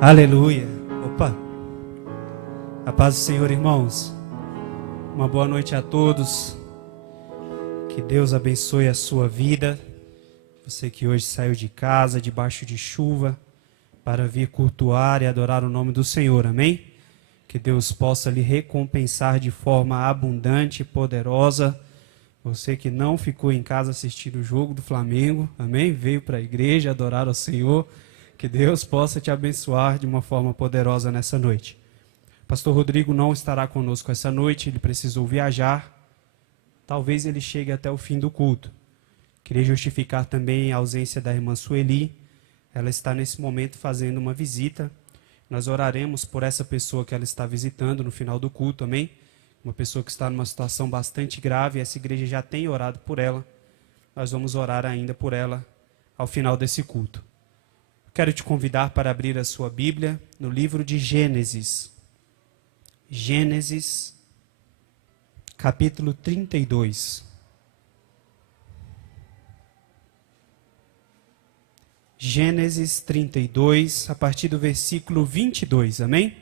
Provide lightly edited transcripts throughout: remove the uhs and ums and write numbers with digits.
Aleluia. Opa. A paz do Senhor, irmãos. Uma boa noite a todos. Que Deus abençoe a sua vida. Você que hoje saiu de casa, debaixo de chuva, para vir cultuar e adorar o nome do Senhor. Amém? Que Deus possa lhe recompensar de forma abundante e poderosa. Você que não ficou em casa assistindo o jogo do Flamengo, amém? Veio para a igreja adorar ao Senhor. Que Deus possa te abençoar de uma forma poderosa nessa noite. Pastor Rodrigo não estará conosco essa noite, ele precisou viajar. Talvez ele chegue até o fim do culto. Queria justificar também a ausência da irmã Sueli. Ela está nesse momento fazendo uma visita. Nós oraremos por essa pessoa que ela está visitando no final do culto, amém? Uma pessoa que está numa situação bastante grave, essa igreja já tem orado por ela. Nós vamos orar ainda por ela ao final desse culto. Quero te convidar para abrir a sua Bíblia no livro de Gênesis. Gênesis, capítulo 32. Gênesis 32, a partir do versículo 22, amém?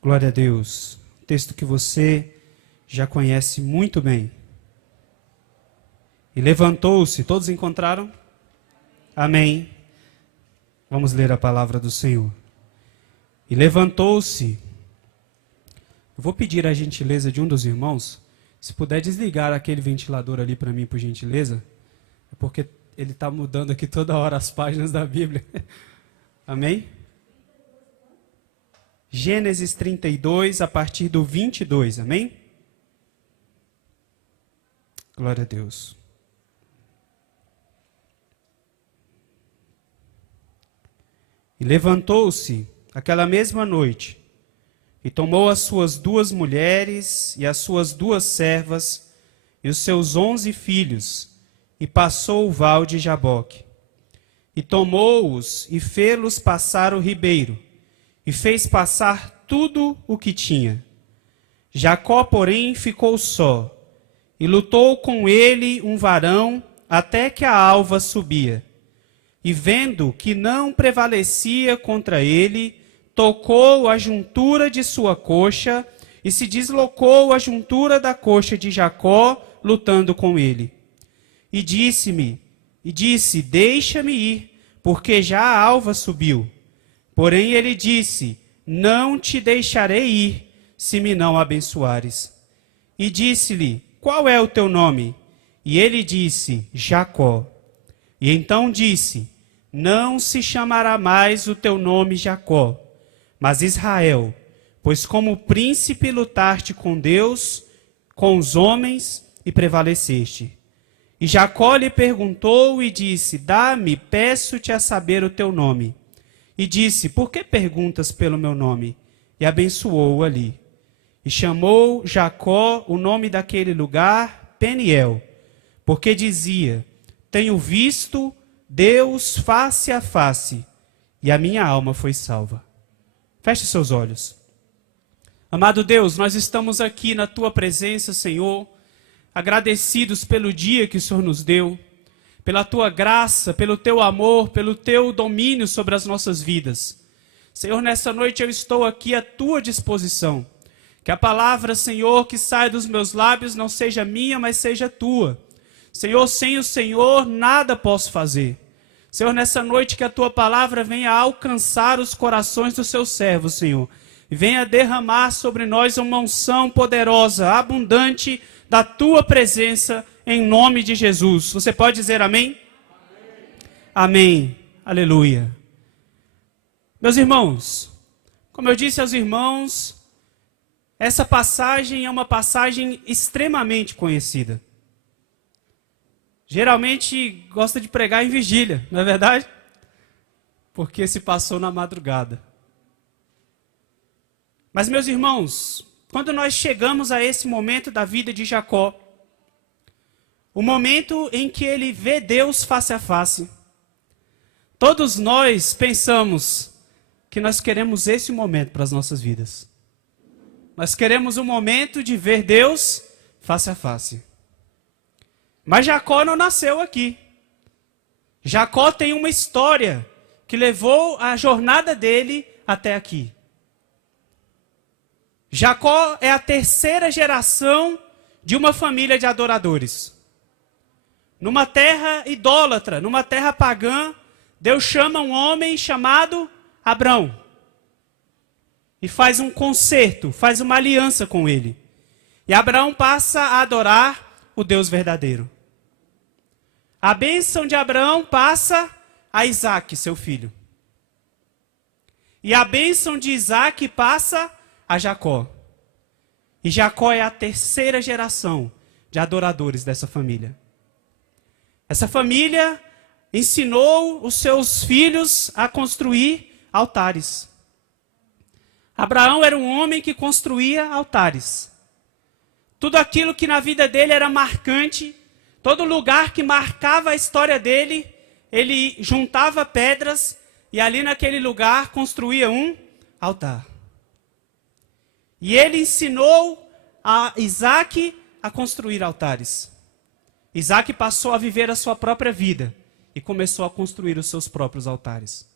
Glória a Deus. Texto que você já conhece muito bem. E levantou-se, todos encontraram? Amém. Vamos ler a palavra do Senhor. E levantou-se. Eu vou pedir a gentileza de um dos irmãos, se puder desligar aquele ventilador ali para mim, por gentileza, é porque ele está mudando aqui toda hora as páginas da Bíblia. Amém? Gênesis 32, a partir do 22, amém? Glória a Deus. E levantou-se aquela mesma noite, e tomou as suas 2 mulheres, e as suas 2 servas, e os seus 11 filhos, e passou o val de Jaboque. E tomou-os, e fê-los passar o ribeiro, e fez passar tudo o que tinha. Jacó, porém, ficou só, e lutou com ele um varão, até que a alva subia. E vendo que não prevalecia contra ele, tocou a juntura de sua coxa, e se deslocou a juntura da coxa de Jacó, lutando com ele. E disse, deixa-me ir, porque já a alva subiu. Porém ele disse, não te deixarei ir, se me não abençoares. E disse-lhe, qual é o teu nome? E ele disse, Jacó. E então disse, não se chamará mais o teu nome Jacó, mas Israel, pois como príncipe lutaste com Deus, com os homens, e prevaleceste. E Jacó lhe perguntou e disse, dá-me, peço-te a saber o teu nome. E disse, por que perguntas pelo meu nome? E abençoou-o ali. E chamou Jacó o nome daquele lugar, Peniel, porque dizia, tenho visto Deus face a face, e a minha alma foi salva. Feche seus olhos. Amado Deus, nós estamos aqui na Tua presença, Senhor, agradecidos pelo dia que o Senhor nos deu, pela Tua graça, pelo Teu amor, pelo Teu domínio sobre as nossas vidas. Senhor, nessa noite eu estou aqui à Tua disposição. Que a palavra, Senhor, que sai dos meus lábios não seja minha, mas seja Tua. Senhor, sem o Senhor nada posso fazer. Senhor, nessa noite que a Tua palavra venha alcançar os corações dos Seus servos, Senhor. E venha derramar sobre nós uma unção poderosa, abundante da Tua presença, em nome de Jesus. Você pode dizer amém? Amém. Aleluia. Meus irmãos, como eu disse aos irmãos, essa passagem é uma passagem extremamente conhecida. Geralmente gosta de pregar em vigília, não é verdade? Porque se passou na madrugada. Mas, meus irmãos, quando nós chegamos a esse momento da vida de Jacó, o momento em que ele vê Deus face a face, todos nós pensamos que nós queremos esse momento para as nossas vidas. Nós queremos um momento de ver Deus face a face. Mas Jacó não nasceu aqui. Jacó tem uma história que levou a jornada dele até aqui. Jacó é a terceira geração de uma família de adoradores. Numa terra idólatra, numa terra pagã, Deus chama um homem chamado Abrão. E faz um concerto, faz uma aliança com ele. E Abraão passa a adorar o Deus verdadeiro. A bênção de Abraão passa a Isaque, seu filho. E a bênção de Isaque passa a Jacó. E Jacó é a terceira geração de adoradores dessa família. Essa família ensinou os seus filhos a construir altares. Abraão era um homem que construía altares. Tudo aquilo que na vida dele era marcante, todo lugar que marcava a história dele, ele juntava pedras e ali naquele lugar construía um altar. E ele ensinou a Isaque a construir altares. Isaque passou a viver a sua própria vida e começou a construir os seus próprios altares.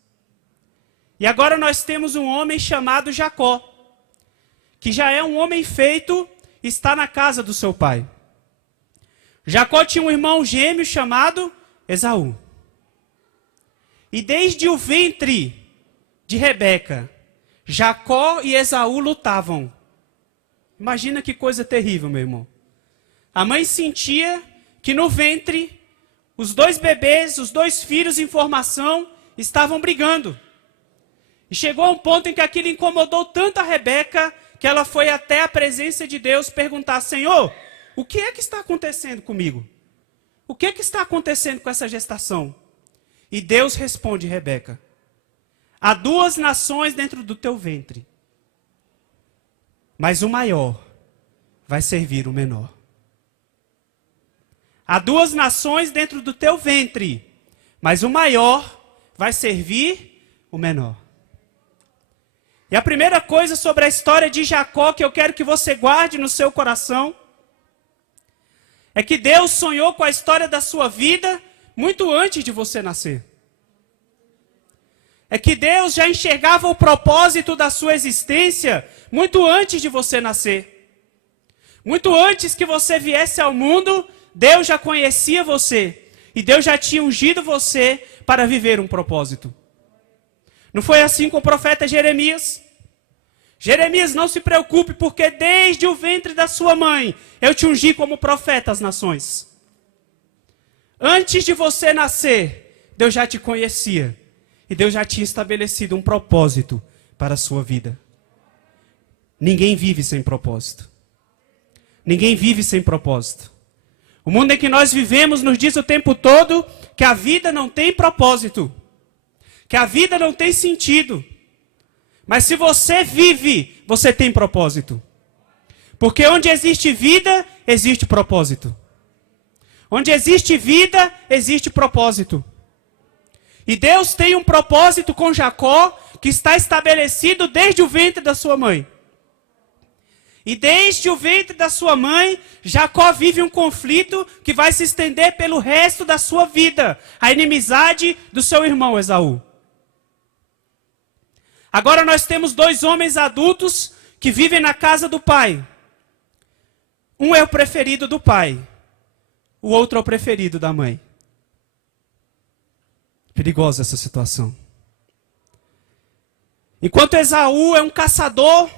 E agora nós temos um homem chamado Jacó, que já é um homem feito, está na casa do seu pai. Jacó tinha um irmão gêmeo chamado Esaú. E desde o ventre de Rebeca, Jacó e Esaú lutavam. Imagina que coisa terrível, meu irmão. A mãe sentia que no ventre, os dois bebês, os dois filhos em formação, estavam brigando. E chegou a um ponto em que aquilo incomodou tanto a Rebeca, que ela foi até a presença de Deus perguntar: Senhor, o que é que está acontecendo comigo? O que é que está acontecendo com essa gestação? E Deus responde, Rebeca: há duas nações dentro do teu ventre, mas o maior vai servir o menor. Há duas nações dentro do teu ventre, mas o maior vai servir o menor. E a primeira coisa sobre a história de Jacó que eu quero que você guarde no seu coração é que Deus sonhou com a história da sua vida muito antes de você nascer. É que Deus já enxergava o propósito da sua existência muito antes de você nascer. Muito antes que você viesse ao mundo, Deus já conhecia você. E Deus já tinha ungido você para viver um propósito. Não foi assim com o profeta Jeremias? Jeremias, não se preocupe, porque desde o ventre da sua mãe, eu te ungi como profeta às nações. Antes de você nascer, Deus já te conhecia. E Deus já tinha estabelecido um propósito para a sua vida. Ninguém vive sem propósito. Ninguém vive sem propósito. O mundo em que nós vivemos nos diz o tempo todo que a vida não tem propósito. Que a vida não tem sentido. Mas se você vive, você tem propósito. Porque onde existe vida, existe propósito. Onde existe vida, existe propósito. E Deus tem um propósito com Jacó que está estabelecido desde o ventre da sua mãe. E desde o ventre da sua mãe, Jacó vive um conflito que vai se estender pelo resto da sua vida. A inimizade do seu irmão Esaú. Agora nós temos dois homens adultos que vivem na casa do pai. Um é o preferido do pai. O outro é o preferido da mãe. Perigosa essa situação. Enquanto Esaú é um caçador,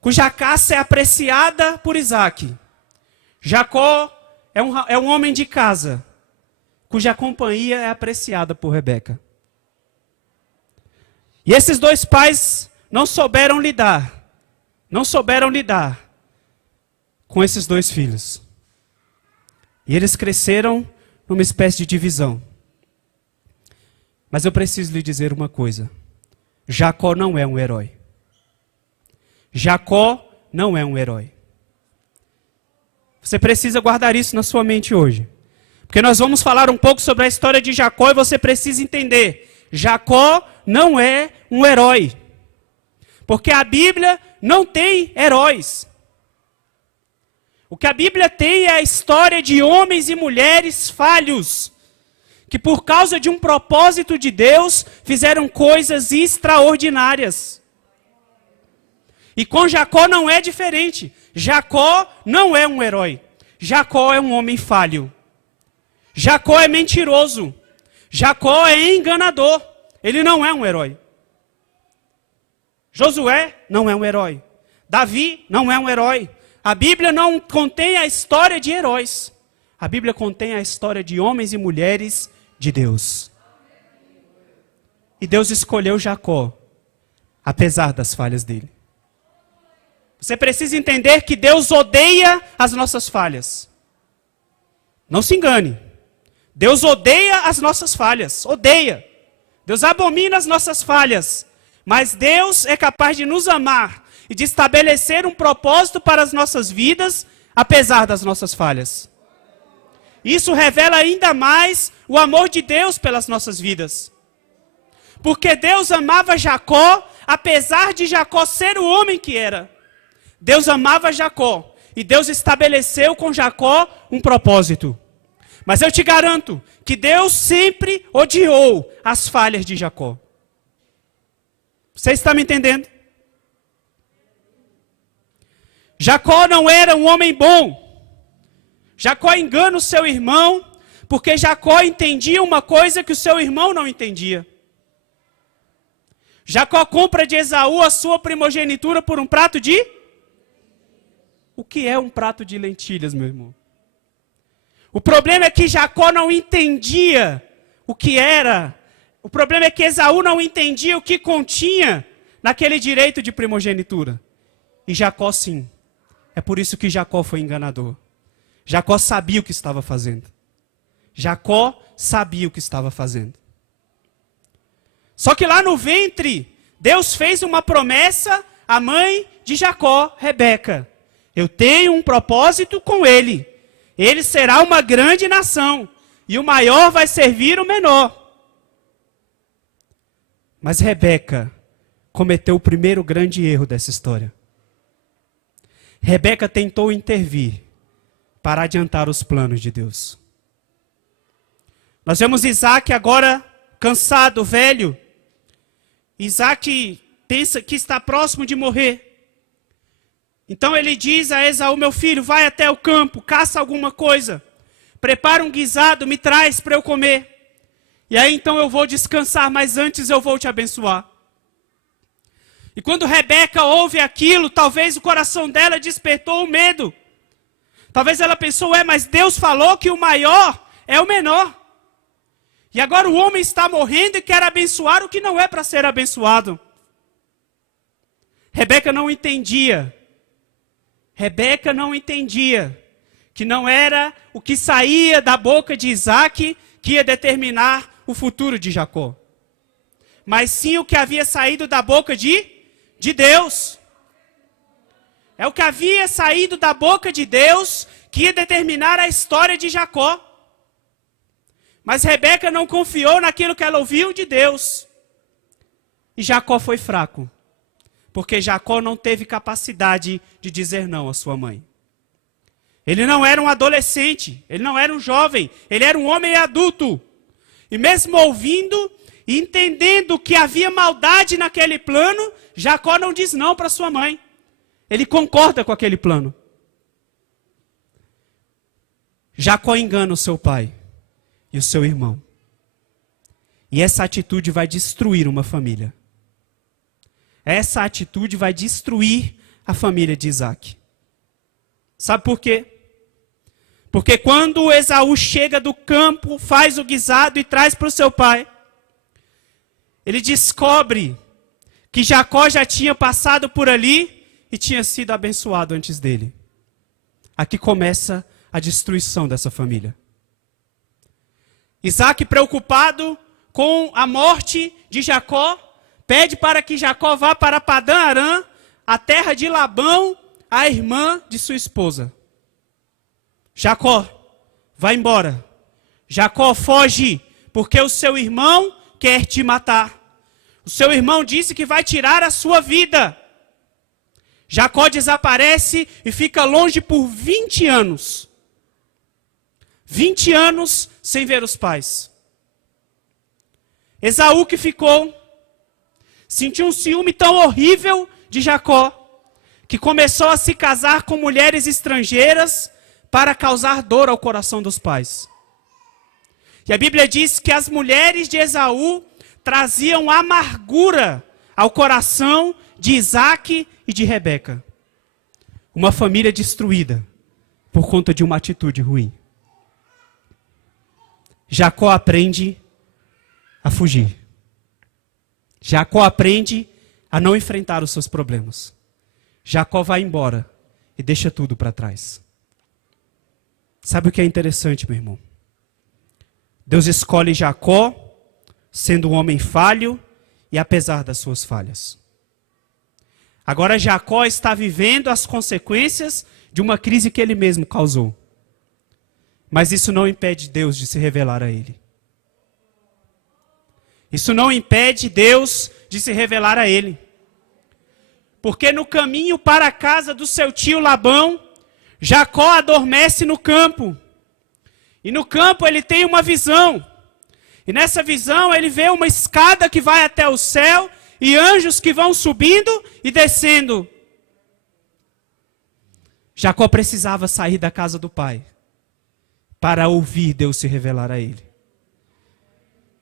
cuja caça é apreciada por Isaque. Jacó é um homem de casa, cuja companhia é apreciada por Rebeca. E esses dois pais não souberam lidar com esses dois filhos. E eles cresceram numa espécie de divisão. Mas eu preciso lhe dizer uma coisa. Jacó não é um herói. Jacó não é um herói. Você precisa guardar isso na sua mente hoje. Porque nós vamos falar um pouco sobre a história de Jacó e você precisa entender. Jacó não é um herói. Porque a Bíblia não tem heróis. O que a Bíblia tem é a história de homens e mulheres falhos, que por causa de um propósito de Deus, fizeram coisas extraordinárias. E com Jacó não é diferente. Jacó não é um herói. Jacó é um homem falho. Jacó é mentiroso. Jacó é enganador. Ele não é um herói. Josué não é um herói. Davi não é um herói. A Bíblia não contém a história de heróis. A Bíblia contém a história de homens e mulheres de Deus. E Deus escolheu Jacó, apesar das falhas dele. Você precisa entender que Deus odeia as nossas falhas. Não se engane. Deus odeia as nossas falhas. Odeia. Deus abomina as nossas falhas. Mas Deus é capaz de nos amar e de estabelecer um propósito para as nossas vidas, apesar das nossas falhas. Isso revela ainda mais o amor de Deus pelas nossas vidas. Porque Deus amava Jacó, apesar de Jacó ser o homem que era. Deus amava Jacó e Deus estabeleceu com Jacó um propósito. Mas eu te garanto que Deus sempre odiou as falhas de Jacó. Você está me entendendo? Jacó não era um homem bom. Jacó engana o seu irmão, porque Jacó entendia uma coisa que o seu irmão não entendia. Jacó compra de Esaú a sua primogenitura por um prato de... O que é um prato de lentilhas, meu irmão? O problema é que Jacó não entendia o que era. O problema é que Esaú não entendia o que continha naquele direito de primogenitura. E Jacó sim. É por isso que Jacó foi enganador. Jacó sabia o que estava fazendo. Jacó sabia o que estava fazendo. Só que lá no ventre, Deus fez uma promessa à mãe de Jacó, Rebeca. Eu tenho um propósito com ele. Ele será uma grande nação. E o maior vai servir o menor. Mas Rebeca cometeu o primeiro grande erro dessa história. Rebeca tentou intervir para adiantar os planos de Deus. Nós vemos Isaac agora cansado, velho. Isaac pensa que está próximo de morrer. Então ele diz a Esaú, meu filho, vai até o campo, caça alguma coisa. Prepara um guisado, me traz para eu comer. E aí então eu vou descansar, mas antes eu vou te abençoar. E quando Rebeca ouve aquilo, talvez o coração dela despertou o medo. Talvez ela pensou, mas Deus falou que o maior é o menor. E agora o homem está morrendo e quer abençoar o que não é para ser abençoado. Rebeca não entendia. Rebeca não entendia que não era o que saía da boca de Isaac que ia determinar o futuro de Jacó. Mas sim o que havia saído da boca de Deus. É o que havia saído da boca de Deus que ia determinar a história de Jacó. Mas Rebeca não confiou naquilo que ela ouviu de Deus. E Jacó foi fraco. Porque Jacó não teve capacidade de dizer não à sua mãe. Ele não era um adolescente, ele não era um jovem, ele era um homem adulto. E mesmo ouvindo e entendendo que havia maldade naquele plano, Jacó não diz não para sua mãe. Ele concorda com aquele plano. Jacó engana o seu pai e o seu irmão. E essa atitude vai destruir uma família. Essa atitude vai destruir a família de Isaac. Sabe por quê? Porque quando Esaú chega do campo, faz o guisado e traz para o seu pai, ele descobre que Jacó já tinha passado por ali e tinha sido abençoado antes dele. Aqui começa a destruição dessa família. Isaac, preocupado com a morte de Jacó, pede para que Jacó vá para Padã Arã, a terra de Labão, a irmã de sua esposa. Jacó, vai embora. Jacó, foge, porque o seu irmão quer te matar. O seu irmão disse que vai tirar a sua vida. Jacó desaparece e fica longe por 20 anos. 20 anos sem ver os pais. Esaú que ficou, sentiu um ciúme tão horrível de Jacó, que começou a se casar com mulheres estrangeiras para causar dor ao coração dos pais. E a Bíblia diz que as mulheres de Esaú traziam amargura ao coração de Isaque e de Rebeca. Uma família destruída por conta de uma atitude ruim. Jacó aprende a fugir. Jacó aprende a não enfrentar os seus problemas. Jacó vai embora e deixa tudo para trás. Sabe o que é interessante, meu irmão? Deus escolhe Jacó, sendo um homem falho e apesar das suas falhas. Agora Jacó está vivendo as consequências de uma crise que ele mesmo causou. Mas isso não impede Deus de se revelar a ele. Isso não impede Deus de se revelar a ele. Porque no caminho para a casa do seu tio Labão, Jacó adormece no campo. E no campo ele tem uma visão. E nessa visão ele vê uma escada que vai até o céu e anjos que vão subindo e descendo. Jacó precisava sair da casa do pai para ouvir Deus se revelar a ele.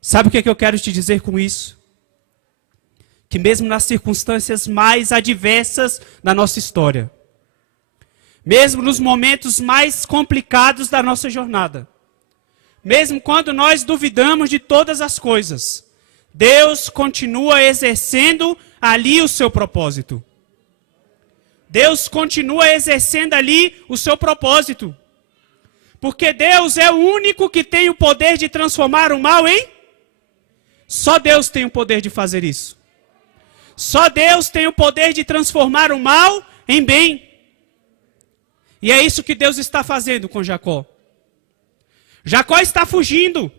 Sabe o que eu quero te dizer com isso? Que mesmo nas circunstâncias mais adversas da nossa história, mesmo nos momentos mais complicados da nossa jornada, mesmo quando nós duvidamos de todas as coisas, Deus continua exercendo ali o seu propósito. Deus continua exercendo ali o seu propósito. Porque Deus é o único que tem o poder de transformar o mal em... Só Deus tem o poder de fazer isso. Só Deus tem o poder de transformar o mal em bem. E é isso que Deus está fazendo com Jacó. Jacó está fugindo.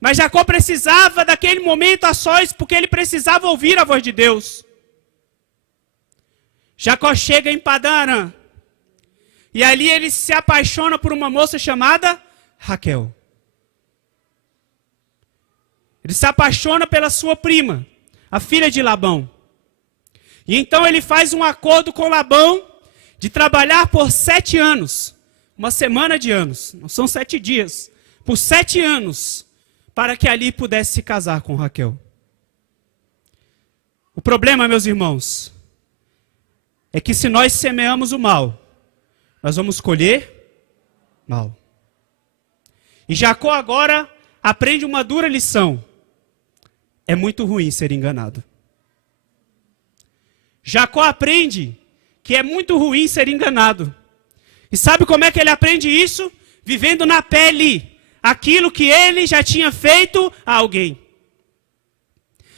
Mas Jacó precisava daquele momento a sós, porque ele precisava ouvir a voz de Deus. Jacó chega em Padã Arã. E ali ele se apaixona por uma moça chamada Raquel. Ele se apaixona pela sua prima, a filha de Labão. E então ele faz um acordo com Labão de trabalhar por 7 anos. Uma semana de anos, não são 7 dias. Por 7 anos, para que ali pudesse se casar com Raquel. O problema, meus irmãos, é que se nós semeamos o mal, nós vamos colher mal. E Jacó agora aprende uma dura lição. É muito ruim ser enganado. Jacó aprende que é muito ruim ser enganado. E sabe como é que ele aprende isso? Vivendo na pele aquilo que ele já tinha feito a alguém.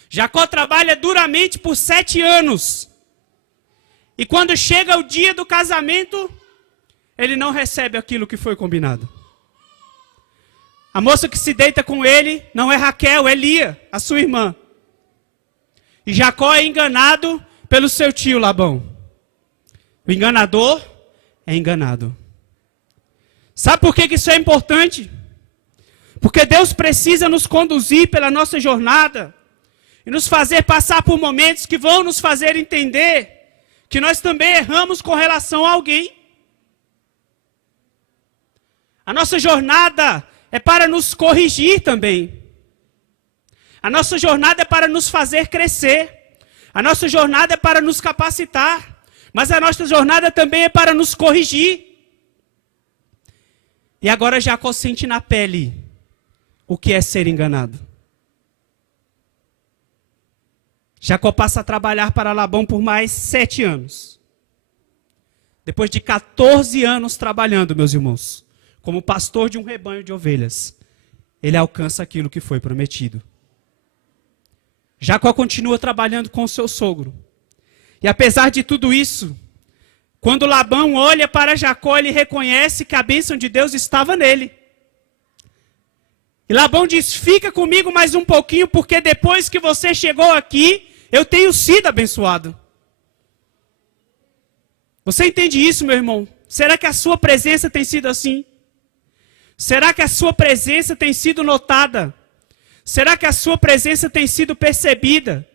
Jacó trabalha duramente por 7 anos. E quando chega o dia do casamento, ele não recebe aquilo que foi combinado. A moça que se deita com ele não é Raquel, é Lia, a sua irmã. E Jacó é enganado pelo seu tio Labão. O enganador é enganado. Sabe por que isso é importante? Porque Deus precisa nos conduzir pela nossa jornada e nos fazer passar por momentos que vão nos fazer entender que nós também erramos com relação a alguém. A nossa jornada é para nos corrigir também. A nossa jornada é para nos fazer crescer. A nossa jornada é para nos capacitar. Mas a nossa jornada também é para nos corrigir. E agora Jacó sente na pele o que é ser enganado. Jacó passa a trabalhar para Labão por mais 7 anos. Depois de 14 anos trabalhando, meus irmãos, como pastor de um rebanho de ovelhas, ele alcança aquilo que foi prometido. Jacó continua trabalhando com o seu sogro. E apesar de tudo isso, quando Labão olha para Jacó, ele reconhece que a bênção de Deus estava nele. E Labão diz, fica comigo mais um pouquinho, porque depois que você chegou aqui, eu tenho sido abençoado. Você entende isso, meu irmão? Será que a sua presença tem sido assim? Será que a sua presença tem sido notada? Será que a sua presença tem sido percebida?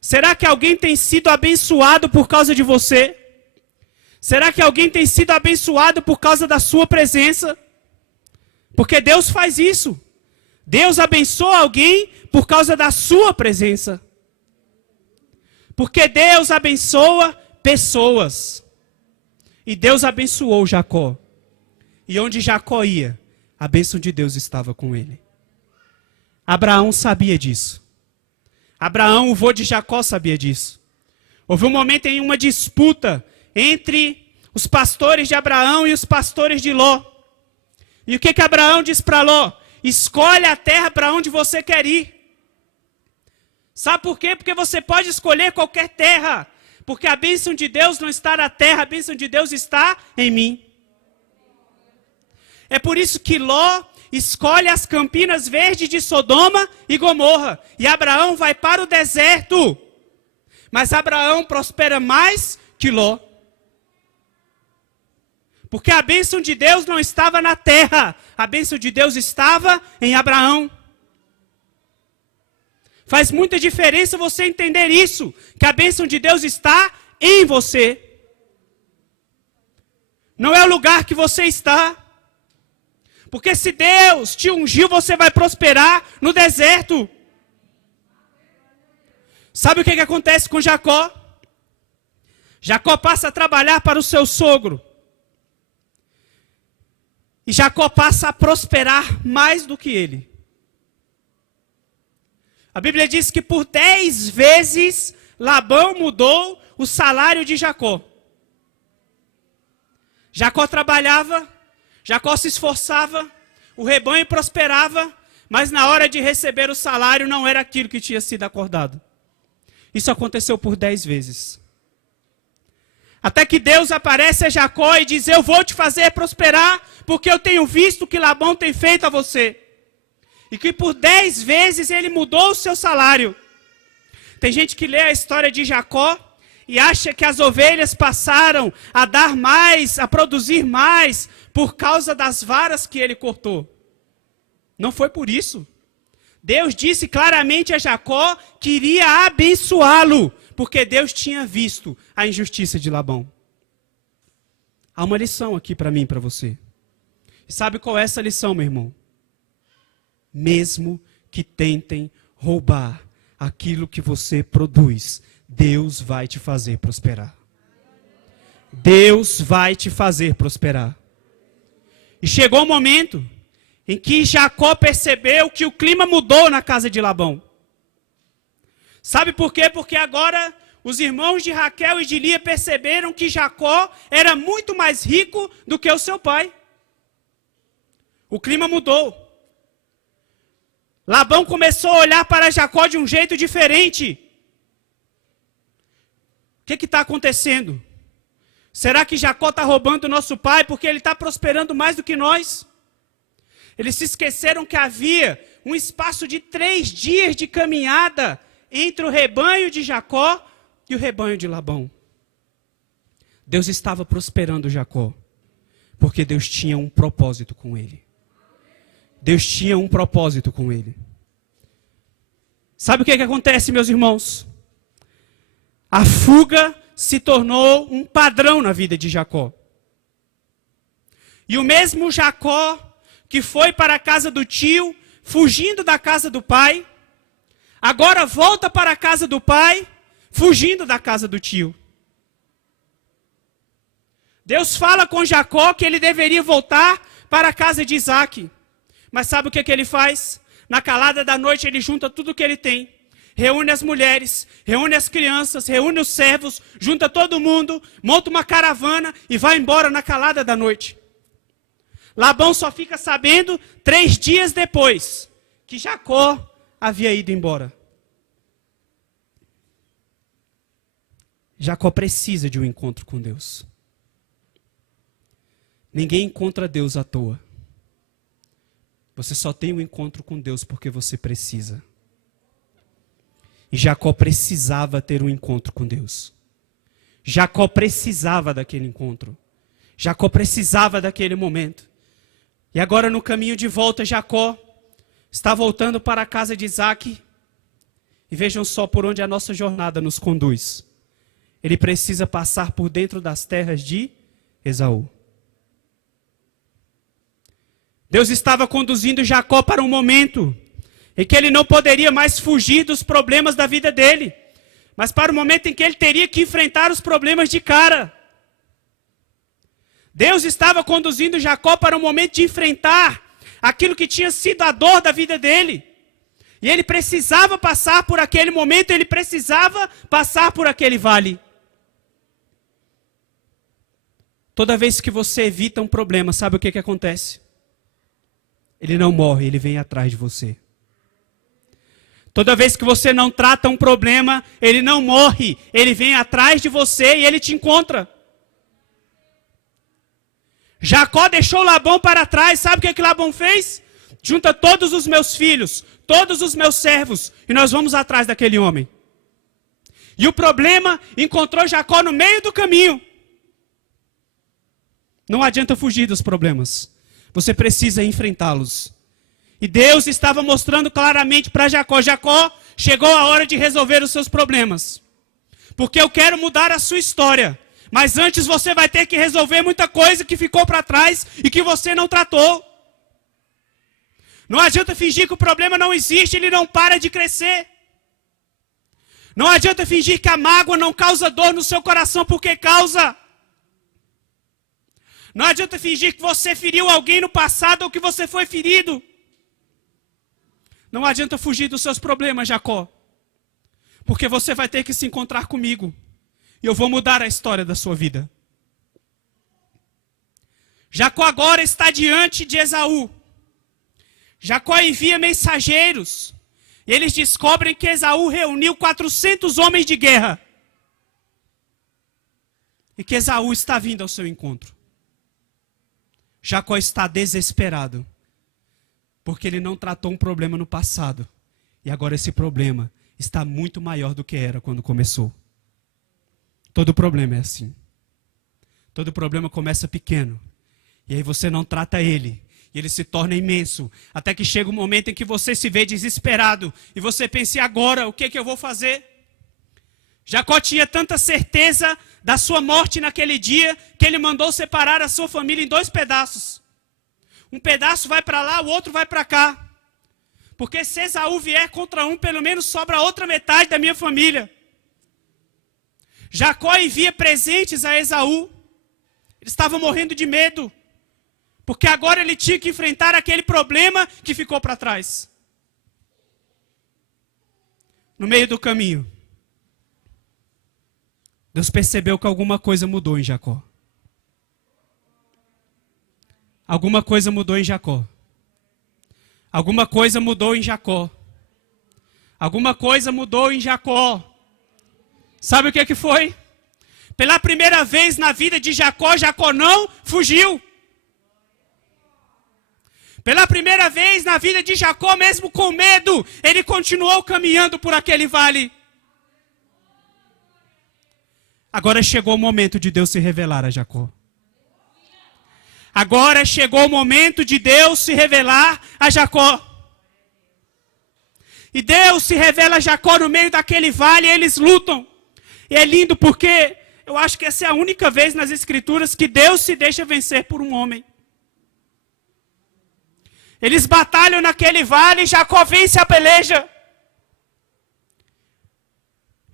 Será que alguém tem sido abençoado por causa de você? Será que alguém tem sido abençoado por causa da sua presença? Porque Deus faz isso. Deus abençoa alguém por causa da sua presença. Porque Deus abençoa pessoas. E Deus abençoou Jacó. E onde Jacó ia, a bênção de Deus estava com ele. Abraão sabia disso. Abraão, o vô de Jacó, sabia disso. Houve um momento em uma disputa entre os pastores de Abraão e os pastores de Ló. E o que Abraão diz para Ló? Escolhe a terra para onde você quer ir. Sabe por quê? Porque você pode escolher qualquer terra. Porque a bênção de Deus não está na terra, a bênção de Deus está em mim. É por isso que Ló escolhe as campinas verdes de Sodoma e Gomorra. E Abraão vai para o deserto. Mas Abraão prospera mais que Ló. Porque a bênção de Deus não estava na terra. A bênção de Deus estava em Abraão. Faz muita diferença você entender isso. Que a bênção de Deus está em você. Não é o lugar que você está. Porque se Deus te ungiu, você vai prosperar no deserto. Sabe o que acontece com Jacó? Jacó passa a trabalhar para o seu sogro. E Jacó passa a prosperar mais do que ele. A Bíblia diz que por 10 vezes Labão mudou o salário de Jacó. Jacó trabalhava, Jacó se esforçava, o rebanho prosperava, mas na hora de receber o salário não era aquilo que tinha sido acordado. Isso aconteceu por 10 vezes. Até que Deus aparece a Jacó e diz, eu vou te fazer prosperar, porque eu tenho visto o que Labão tem feito a você. E que por 10 vezes ele mudou o seu salário. Tem gente que lê a história de Jacó e acha que as ovelhas passaram a dar mais, a produzir mais, por causa das varas que ele cortou. Não foi por isso. Deus disse claramente a Jacó que iria abençoá-lo, porque Deus tinha visto a injustiça de Labão. Há uma lição aqui para mim e para você. E sabe qual é essa lição, meu irmão? Mesmo que tentem roubar aquilo que você produz, Deus vai te fazer prosperar. Deus vai te fazer prosperar. E chegou o momento em que Jacó percebeu que o clima mudou na casa de Labão. Sabe por quê? Porque agora os irmãos de Raquel e de Lia perceberam que Jacó era muito mais rico do que o seu pai. O clima mudou. Labão começou a olhar para Jacó de um jeito diferente. O que está acontecendo? Será que Jacó está roubando o nosso pai porque ele está prosperando mais do que nós? Eles se esqueceram que havia um espaço de 3 dias de caminhada entre o rebanho de Jacó e o rebanho de Labão. Deus estava prosperando Jacó, porque Deus tinha um propósito com ele. Deus tinha um propósito com ele. Sabe o que acontece, meus irmãos? A fuga se tornou um padrão na vida de Jacó. E o mesmo Jacó que foi para a casa do tio, fugindo da casa do pai, agora volta para a casa do pai, fugindo da casa do tio. Deus fala com Jacó que ele deveria voltar para a casa de Isaac. Mas sabe o que ele faz? Na calada da noite ele junta tudo o que ele tem. Reúne as mulheres, reúne as crianças, reúne os servos, junta todo mundo, monta uma caravana e vai embora na calada da noite. Labão só fica sabendo 3 dias depois que Jacó havia ido embora. Jacó precisa de um encontro com Deus. Ninguém encontra Deus à toa. Você só tem um encontro com Deus porque você precisa. E Jacó precisava ter um encontro com Deus. Jacó precisava daquele encontro. Jacó precisava daquele momento. E agora no caminho de volta, Jacó está voltando para a casa de Isaac. E vejam só por onde a nossa jornada nos conduz. Ele precisa passar por dentro das terras de Esaú. Deus estava conduzindo Jacó para um momento em que ele não poderia mais fugir dos problemas da vida dele, mas para o momento em que ele teria que enfrentar os problemas de cara. Deus estava conduzindo Jacó para um momento de enfrentar aquilo que tinha sido a dor da vida dele. E ele precisava passar por aquele momento, ele precisava passar por aquele vale. Toda vez que você evita um problema, sabe o que acontece? Ele não morre, ele vem atrás de você. Toda vez que você não trata um problema, ele não morre, ele vem atrás de você e ele te encontra. Jacó deixou Labão para trás, sabe o que Labão fez? Junta todos os meus filhos, todos os meus servos, e nós vamos atrás daquele homem. E o problema encontrou Jacó no meio do caminho. Não adianta fugir dos problemas. Você precisa enfrentá-los. E Deus estava mostrando claramente para Jacó: Jacó, chegou a hora de resolver os seus problemas. Porque eu quero mudar a sua história. Mas antes você vai ter que resolver muita coisa que ficou para trás e que você não tratou. Não adianta fingir que o problema não existe, ele não para de crescer. Não adianta fingir que a mágoa não causa dor no seu coração, porque causa. Não adianta fingir que você feriu alguém no passado ou que você foi ferido. Não adianta fugir dos seus problemas, Jacó. Porque você vai ter que se encontrar comigo. E eu vou mudar a história da sua vida. Jacó agora está diante de Esaú. Jacó envia mensageiros. E eles descobrem que Esaú reuniu 400 homens de guerra. E que Esaú está vindo ao seu encontro. Jacó está desesperado. Porque ele não tratou um problema no passado. E agora esse problema está muito maior do que era quando começou. Todo problema é assim. Todo problema começa pequeno. E aí você não trata ele. E ele se torna imenso. Até que chega um momento em que você se vê desesperado. E você pensa: e agora? O que eu vou fazer? Jacó tinha tanta certeza da sua morte naquele dia, que ele mandou separar a sua família em 2 pedaços. Um pedaço vai para lá, o outro vai para cá. Porque se Esaú vier contra um, pelo menos sobra a outra metade da minha família. Jacó envia presentes a Esaú. Ele estava morrendo de medo. Porque agora ele tinha que enfrentar aquele problema que ficou para trás. No meio do caminho, Deus percebeu que alguma coisa mudou em Jacó. Alguma coisa mudou em Jacó. Alguma coisa mudou em Jacó. Alguma coisa mudou em Jacó. Sabe o que foi? Pela primeira vez na vida de Jacó, Jacó não fugiu. Pela primeira vez na vida de Jacó, mesmo com medo, ele continuou caminhando por aquele vale. Agora chegou o momento de Deus se revelar a Jacó. Agora chegou o momento de Deus se revelar a Jacó. E Deus se revela a Jacó no meio daquele vale, e eles lutam. E é lindo porque eu acho que essa é a única vez nas Escrituras que Deus se deixa vencer por um homem. Eles batalham naquele vale e Jacó vence a peleja.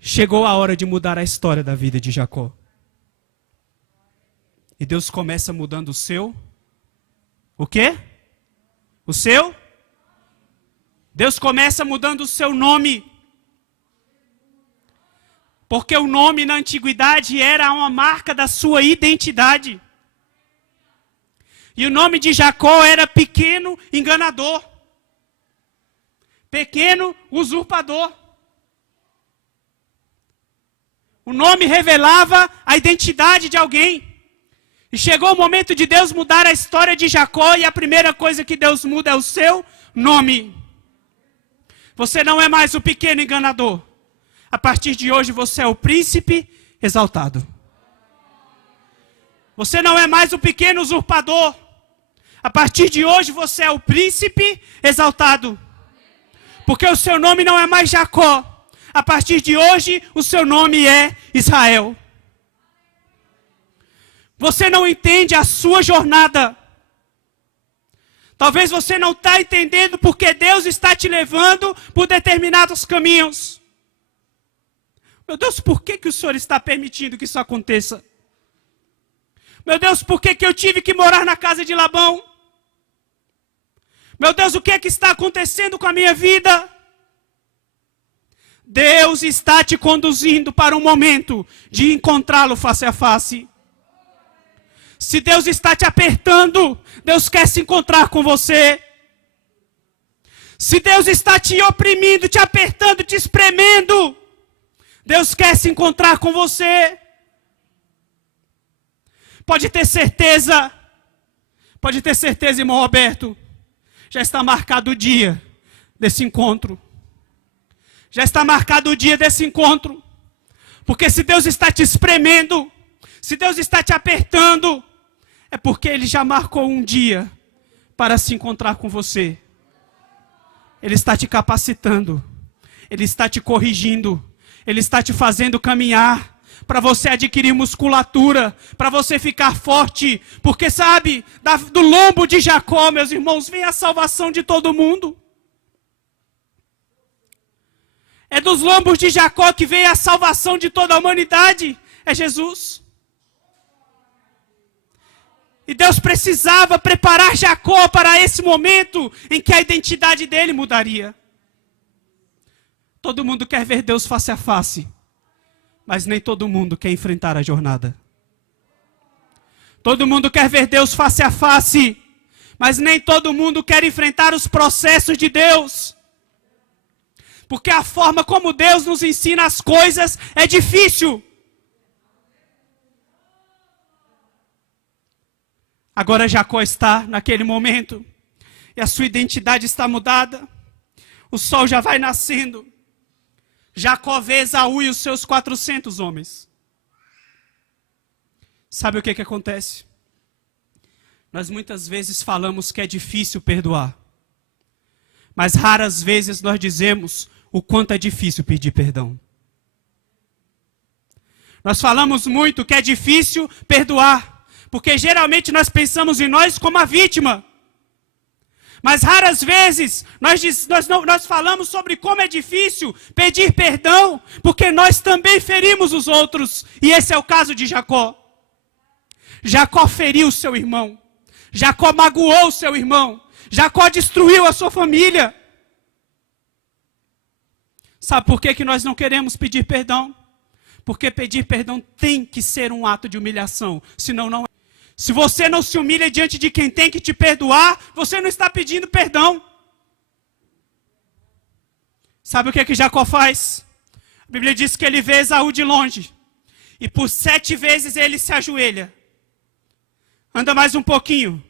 Chegou a hora de mudar a história da vida de Jacó. E Deus começa mudando o seu... O quê? O seu? Deus começa mudando o seu nome. Porque o nome na antiguidade era uma marca da sua identidade. E o nome de Jacó era pequeno enganador. Pequeno usurpador. O nome revelava a identidade de alguém. E chegou o momento de Deus mudar a história de Jacó, e a primeira coisa que Deus muda é o seu nome. Você não é mais o pequeno enganador. A partir de hoje você é o príncipe exaltado. Você não é mais o pequeno usurpador. A partir de hoje você é o príncipe exaltado. Porque o seu nome não é mais Jacó. A partir de hoje, o seu nome é Israel. Você não entende a sua jornada. Talvez você não está entendendo porque Deus está te levando por determinados caminhos. Meu Deus, por que o Senhor está permitindo que isso aconteça? Meu Deus, por que eu tive que morar na casa de Labão? Meu Deus, o que está acontecendo com a minha vida? Deus está te conduzindo para um momento de encontrá-lo face a face. Se Deus está te apertando, Deus quer se encontrar com você. Se Deus está te oprimindo, te apertando, te espremendo, Deus quer se encontrar com você. Pode ter certeza, irmão Roberto, já está marcado o dia desse encontro. Já está marcado o dia desse encontro. Porque se Deus está te espremendo, se Deus está te apertando, é porque Ele já marcou um dia para se encontrar com você. Ele está te capacitando, Ele está te corrigindo, Ele está te fazendo caminhar, para você adquirir musculatura, para você ficar forte, porque sabe, do lombo de Jacó, meus irmãos, vem a salvação de todo mundo. É dos lombos de Jacó que vem a salvação de toda a humanidade, é Jesus. E Deus precisava preparar Jacó para esse momento em que a identidade dele mudaria. Todo mundo quer ver Deus face a face, mas nem todo mundo quer enfrentar a jornada. Todo mundo quer ver Deus face a face, mas nem todo mundo quer enfrentar os processos de Deus. Porque a forma como Deus nos ensina as coisas é difícil. Agora Jacó está naquele momento, e a sua identidade está mudada. O sol já vai nascendo. Jacó vê Esaú e os seus 400 homens. Sabe o que acontece? Nós muitas vezes falamos que é difícil perdoar. Mas raras vezes nós dizemos o quanto é difícil pedir perdão. Nós falamos muito que é difícil perdoar, porque geralmente nós pensamos em nós como a vítima. Mas raras vezes nós falamos sobre como é difícil pedir perdão, porque nós também ferimos os outros. E esse é o caso de Jacó. Jacó feriu o seu irmão. Jacó magoou o seu irmão. Jacó destruiu a sua família. Sabe por que nós não queremos pedir perdão? Porque pedir perdão tem que ser um ato de humilhação, senão não é. Se você não se humilha diante de quem tem que te perdoar, você não está pedindo perdão. Sabe o que Jacó faz? A Bíblia diz que ele vê Esaú de longe, e por 7 vezes ele se ajoelha. Anda mais um pouquinho,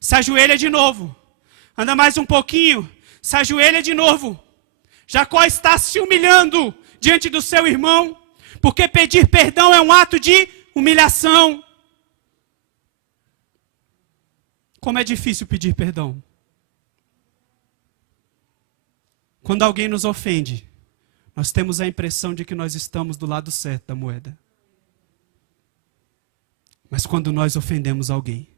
se ajoelha de novo. Anda mais um pouquinho, se ajoelha de novo. Jacó está se humilhando diante do seu irmão, porque pedir perdão é um ato de humilhação. Como é difícil pedir perdão. Quando alguém nos ofende, nós temos a impressão de que nós estamos do lado certo da moeda. Mas quando nós ofendemos alguém,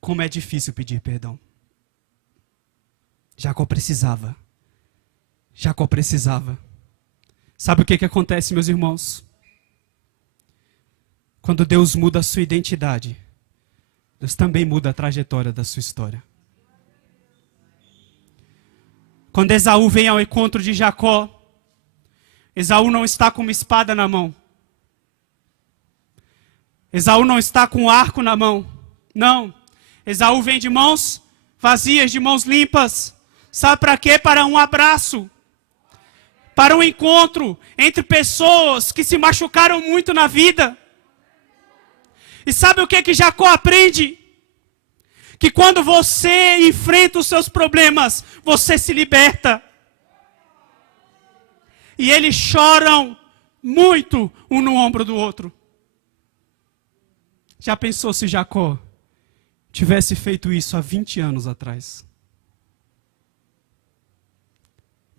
como é difícil pedir perdão. Jacó precisava. Sabe o que acontece, meus irmãos? Quando Deus muda a sua identidade, Deus também muda a trajetória da sua história. Quando Esaú vem ao encontro de Jacó, Esaú não está com uma espada na mão. Esaú não está com um arco na mão. Não. Esaú vem de mãos vazias, de mãos limpas. Sabe para quê? Para um abraço. Para um encontro entre pessoas que se machucaram muito na vida. E sabe o que Jacó aprende? Que quando você enfrenta os seus problemas, você se liberta. E eles choram muito um no ombro do outro. Já pensou se Jacó tivesse feito isso há 20 anos atrás?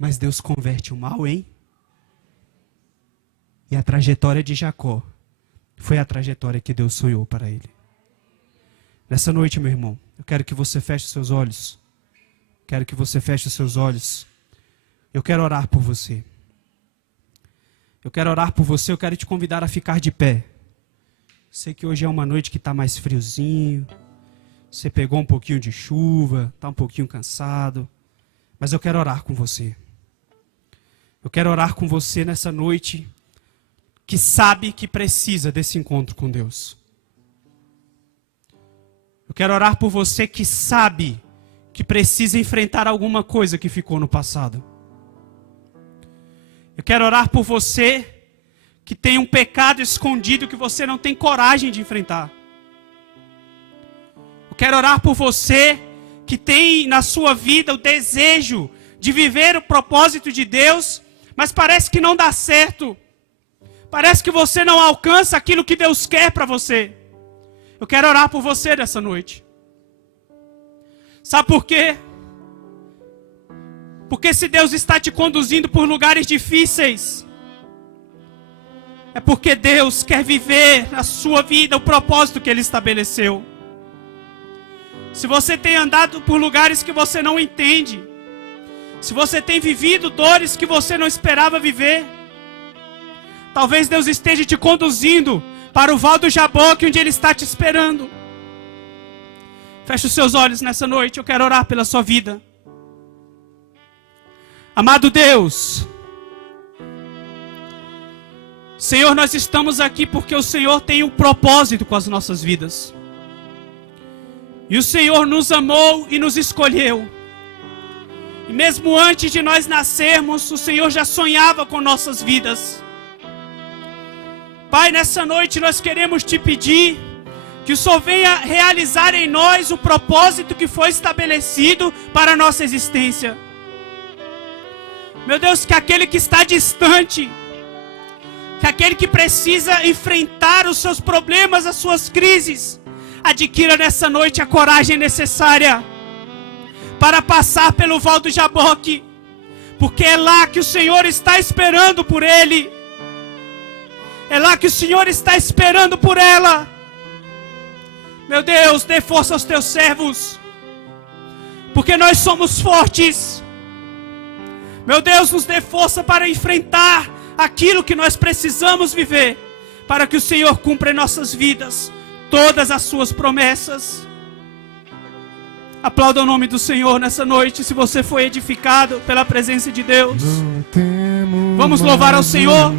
Mas Deus converte o mal em... E a trajetória de Jacó foi a trajetória que Deus sonhou para ele. Nessa noite, meu irmão, eu quero que você feche os seus olhos. Quero que você feche os seus olhos. Eu quero orar por você. Eu quero orar por você, eu quero te convidar a ficar de pé. Sei que hoje é uma noite que está mais friozinho. Você pegou um pouquinho de chuva, está um pouquinho cansado. Mas eu quero orar com você. Eu quero orar com você nessa noite que sabe que precisa desse encontro com Deus. Eu quero orar por você que sabe que precisa enfrentar alguma coisa que ficou no passado. Eu quero orar por você que tem um pecado escondido que você não tem coragem de enfrentar. Eu quero orar por você que tem na sua vida o desejo de viver o propósito de Deus, mas parece que não dá certo. Parece que você não alcança aquilo que Deus quer para você. Eu quero orar por você nessa noite. Sabe por quê? Porque se Deus está te conduzindo por lugares difíceis, é porque Deus quer viver na sua vida o propósito que Ele estabeleceu. Se você tem andado por lugares que você não entende, se você tem vivido dores que você não esperava viver, talvez Deus esteja te conduzindo para o Val do Jaboque, onde Ele está te esperando. Feche os seus olhos nessa noite, eu quero orar pela sua vida. Amado Deus, Senhor, nós estamos aqui porque o Senhor tem um propósito com as nossas vidas. E o Senhor nos amou e nos escolheu. E mesmo antes de nós nascermos, o Senhor já sonhava com nossas vidas. Pai, nessa noite nós queremos te pedir que o Senhor venha realizar em nós o propósito que foi estabelecido para a nossa existência. Meu Deus, que aquele que está distante, que aquele que precisa enfrentar os seus problemas, as suas crises, adquira nessa noite a coragem necessária para passar pelo Val do Jaboque, porque é lá que o Senhor está esperando por ele. É lá que o Senhor está esperando por ela. Meu Deus, dê força aos teus servos, porque nós somos fortes. Meu Deus, nos dê força para enfrentar aquilo que nós precisamos viver, para que o Senhor cumpra em nossas vidas todas as suas promessas. Aplauda o nome do Senhor nessa noite, se você foi edificado pela presença de Deus. Vamos louvar ao Senhor.